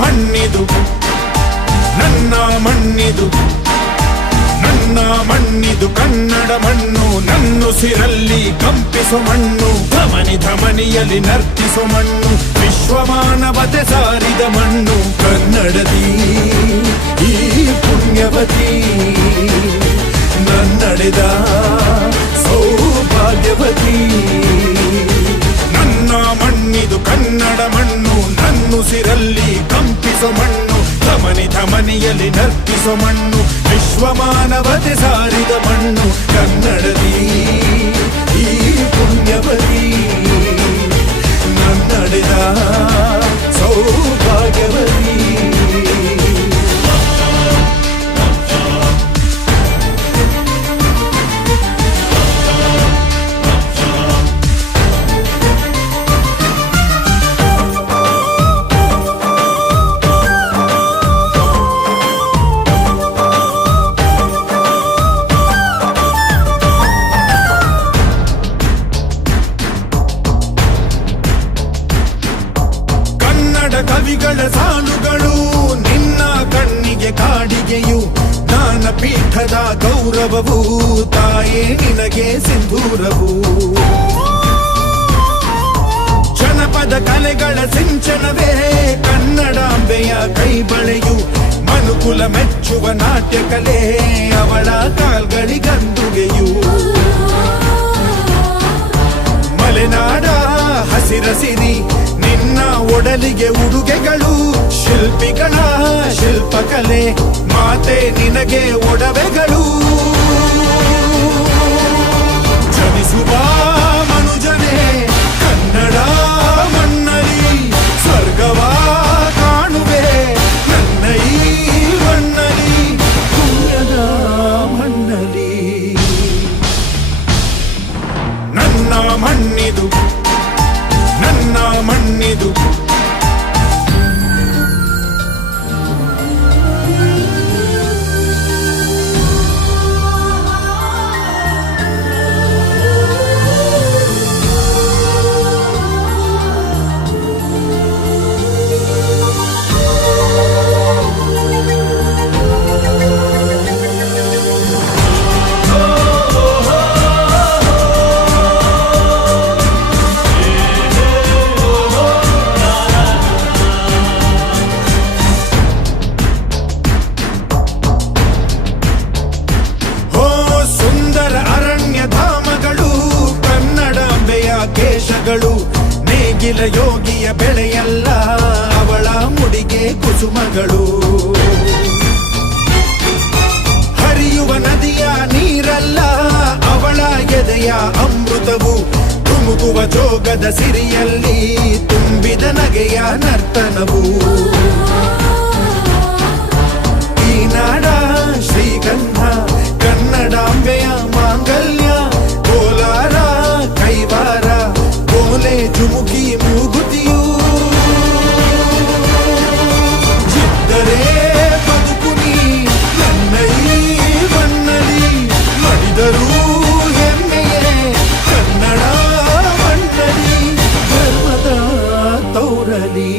ಮಣ್ಣಿದು ನನ್ನ ಮಣ್ಣಿದು ನನ್ನ ಮಣ್ಣಿದು ಕನ್ನಡ ಮಣ್ಣು ನನ್ನುಸಿರಲ್ಲಿ ಕಂಪಿಸು ಮಣ್ಣು ಧಮನಿ ಧಮನಿಯಲ್ಲಿ ನರ್ತಿಸು ಮಣ್ಣು ವಿಶ್ವಮಾನವತೆ ಸಾರಿದ ಮಣ್ಣು ಕನ್ನಡದಿ ಈ ಪುಣ್ಯವತಿ ನನ್ನಡೆದ ಸೌಭಾಗ್ಯವತಿ ನನ್ನ ಮಣ್ಣಿದು ಕನ್ನಡ ಮಣ್ಣು ನನ್ನುಸಿರಲ್ಲಿ ಕಂಪಿಸು ಮಣ್ಣು ಧಮನಿ ಧಮನಿಯಲ್ಲಿ ನರ್ತಿಸು ಮಣ್ಣು ವಿಶ್ವಮಾನವತೆ ಸಾರಿದ ಮಣ್ಣು ಕನ್ನಡದಿ ಈ ಪುಣ್ಯವತಿ ನನ್ನಡೆದ ಸೌಭಾಗ್ಯವತಿ ಕವಿಗಳ ಸಾಲುಗಳು ನಿನ್ನ ಕಣ್ಣಿಗೆ ಕಾಡಿಗೆಯು ಜ್ಞಾನಪೀಠದ ಗೌರವವು ತಾಯೇ ನಿನಗೆ ಸಿಂಧೂರವು ಜನಪದ ಕಲೆಗಳ ಸಿಂಚನವೇ ಕನ್ನಡಾಂಬೆಯ ಕೈಬಳೆಯು ಮನುಕುಲ ಮೆಚ್ಚುವ ನಾಟ್ಯ ಕಲೆ ಅವಳ ಕಾಲ್ಗಳಿಗಂದುಗೆಯು ಮಲೆನಾಡ ಹಸಿರಸಿರಿ ನಿನ್ನ ಒಡಲಿಗೆ ಉಡುಗೆಗಳು ಶಿಲ್ಪಿಗಳ ಶಿಲ್ಪಕಲೆ ಮಾತೆ ನಿನಗೆ ಒಡವೆಗಳು ಜನಿಸುವ ಮನುಜನೇ ಕನ್ನಡ ಮಣ್ಣಲಿ ಸ್ವರ್ಗವ ಕಾಣುವೆ ನನ್ನ ಈ ಮಣ್ಣಲಿ ಪುಣ್ಯದ ಮಣ್ಣಲಿ ನನ್ನ ಮಣ್ಣಿದು ನನ್ನ ಮಣ್ಣಿದು ನೇಗಿಲ ಯೋಗಿಯ ಬೆಳೆಯಲ್ಲ ಅವಳ ಮುಡಿಗೆ ಕುಸುಮಗಳು ಹರಿಯುವ ನದಿಯ ನೀರಲ್ಲ ಅವಳ ಎದೆಯ ಅಮೃತವು ತುಮುಕುವ ಜೋಗದ ಸಿರಿಯಲ್ಲಿ ತುಂಬಿದ ನಗೆಯ ನರ್ತನವು ಈ ನಾಡ ಶ್ರೀಗಂಧ ಕನ್ನಡಾಂಬೆಯ ಮಾಂಗಲ್ಯ ಕೋಲಾರ ಕೈವಾರ ಜುಮುಕಿ ಮೂಗುತಿಯು ಚಿತ್ತರೇ ಬದುಕುನಿ ನನ್ನ ಈ ಮಣ್ಣಲಿ ಮಡಿದರೂ ಹೆಮ್ಮೆಯೇ ಕನ್ನಡ ಮಣ್ಣಲಿ ಧರ್ಮದ ತೌರಲಿ